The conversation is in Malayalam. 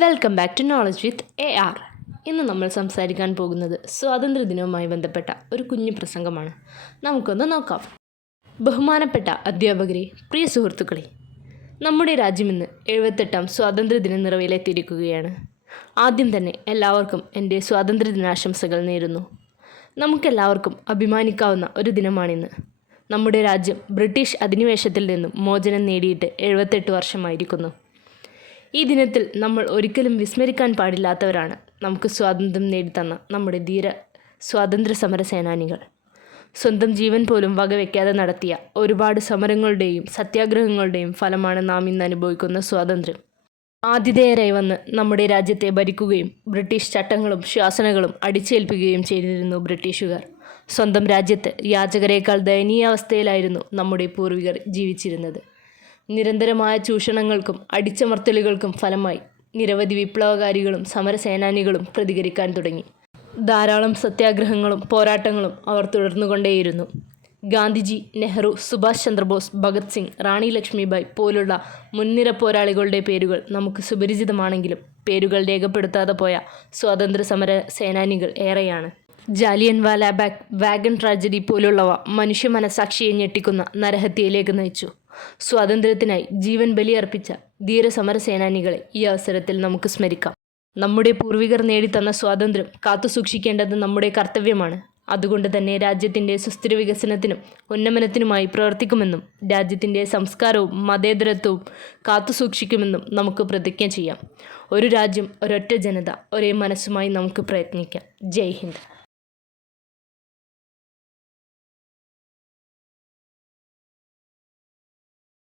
Welcome back to knowledge with AR. ഇന്ന് നമ്മൾ സംസാരിക്കാൻ പോകുന്നത് സ്വാതന്ത്ര്യദിനവുമായി ബന്ധപ്പെട്ട ഒരു കുഞ്ഞു പ്രസംഗമാണ്. നമുക്കൊന്ന് നോക്കാം. ബഹുമാനപ്പെട്ട അധ്യാപകരെ, പ്രിയ സുഹൃത്തുക്കളെ, നമ്മുടെ രാജ്യം ഇന്ന് 78ാം സ്വാതന്ത്ര്യദിന നിറവിലെത്തിയിരിക്കുകയാണ്. ആദ്യം തന്നെ എല്ലാവർക്കും എൻ്റെ സ്വാതന്ത്ര്യദിനാശംസകൾ നേരുന്നു. നമുക്കെല്ലാവർക്കും അഭിമാനിക്കാവുന്ന ഒരു ദിനമാണിന്ന്. നമ്മുടെ രാജ്യം ബ്രിട്ടീഷ് അധിനിവേശത്തിൽ നിന്നും മോചനം നേടിയിട്ട് 78 വർഷമായിരിക്കുന്നു. ഈ ദിനത്തിൽ നമ്മൾ ഒരിക്കലും വിസ്മരിക്കാൻ പാടില്ലാത്തവരാണ് നമുക്ക് സ്വാതന്ത്ര്യം നേടിത്തന്ന നമ്മുടെ ധീര സ്വാതന്ത്ര്യ സമര സേനാനികൾ. സ്വന്തം ജീവൻ പോലും വകവയ്ക്കാതെ നടത്തിയ ഒരുപാട് സമരങ്ങളുടെയും സത്യാഗ്രഹങ്ങളുടെയും ഫലമാണ് നാം ഇന്ന് അനുഭവിക്കുന്ന സ്വാതന്ത്ര്യം. ആതിഥേയരായി വന്ന് നമ്മുടെ രാജ്യത്തെ ഭരിക്കുകയും ബ്രിട്ടീഷ് ചട്ടങ്ങളും ശാസനകളും അടിച്ചേൽപ്പിക്കുകയും ചെയ്തിരുന്നു ബ്രിട്ടീഷുകാർ. സ്വന്തം രാജ്യത്ത് യാചകരേക്കാൾ ദയനീയാവസ്ഥയിലായിരുന്നു നമ്മുടെ പൂർവികർ ജീവിച്ചിരുന്നത്. നിരന്തരമായ ചൂഷണങ്ങൾക്കും അടിച്ചമർത്തലുകൾക്കും ഫലമായി നിരവധി വിപ്ലവകാരികളും സമരസേനാനികളും പ്രതികരിക്കാൻ തുടങ്ങി. ധാരാളം സത്യാഗ്രഹങ്ങളും പോരാട്ടങ്ങളും അവർ തുടർന്നുകൊണ്ടേയിരുന്നു. ഗാന്ധിജി, നെഹ്റു, സുഭാഷ് ചന്ദ്രബോസ്, ഭഗത് സിംഗ്, റാണി ലക്ഷ്മിബായ് പോലുള്ള മുൻനിര പോരാളികളുടെ പേരുകൾ നമുക്ക് സുപരിചിതമാണെങ്കിലും പേരുകൾ രേഖപ്പെടുത്താതെ പോയ സ്വാതന്ത്ര്യ സമര സേനാനികൾ ഏറെയാണ്. ജാലിയൻ വാലാബാഗ്, വാഗൺ ട്രാജഡി പോലുള്ളവ മനുഷ്യ മനസാക്ഷിയെ ഞെട്ടിക്കുന്ന നരഹത്യയിലേക്ക് നയിച്ചു. സ്വാതന്ത്ര്യത്തിനായി ജീവൻ ബലിയർപ്പിച്ച ധീര സമര സേനാനികളെ ഈ അവസരത്തിൽ നമുക്ക് സ്മരിക്കാം. നമ്മുടെ പൂർവികർ നേടിത്തന്ന സ്വാതന്ത്ര്യം കാത്തുസൂക്ഷിക്കേണ്ടത് നമ്മുടെ കർത്തവ്യമാണ്. അതുകൊണ്ട് തന്നെ രാജ്യത്തിൻ്റെ സുസ്ഥിര വികസനത്തിനും ഉന്നമനത്തിനുമായി പ്രവർത്തിക്കുമെന്നും രാജ്യത്തിൻ്റെ സംസ്കാരവും മതേതരത്വവും കാത്തുസൂക്ഷിക്കുമെന്നും നമുക്ക് പ്രതിജ്ഞ ചെയ്യാം. ഒരു രാജ്യം, ഒരൊറ്റ ജനത, ഒരേ മനസ്സുമായി നമുക്ക് പ്രയത്നിക്കാം. ജയ് ഹിന്ദ്.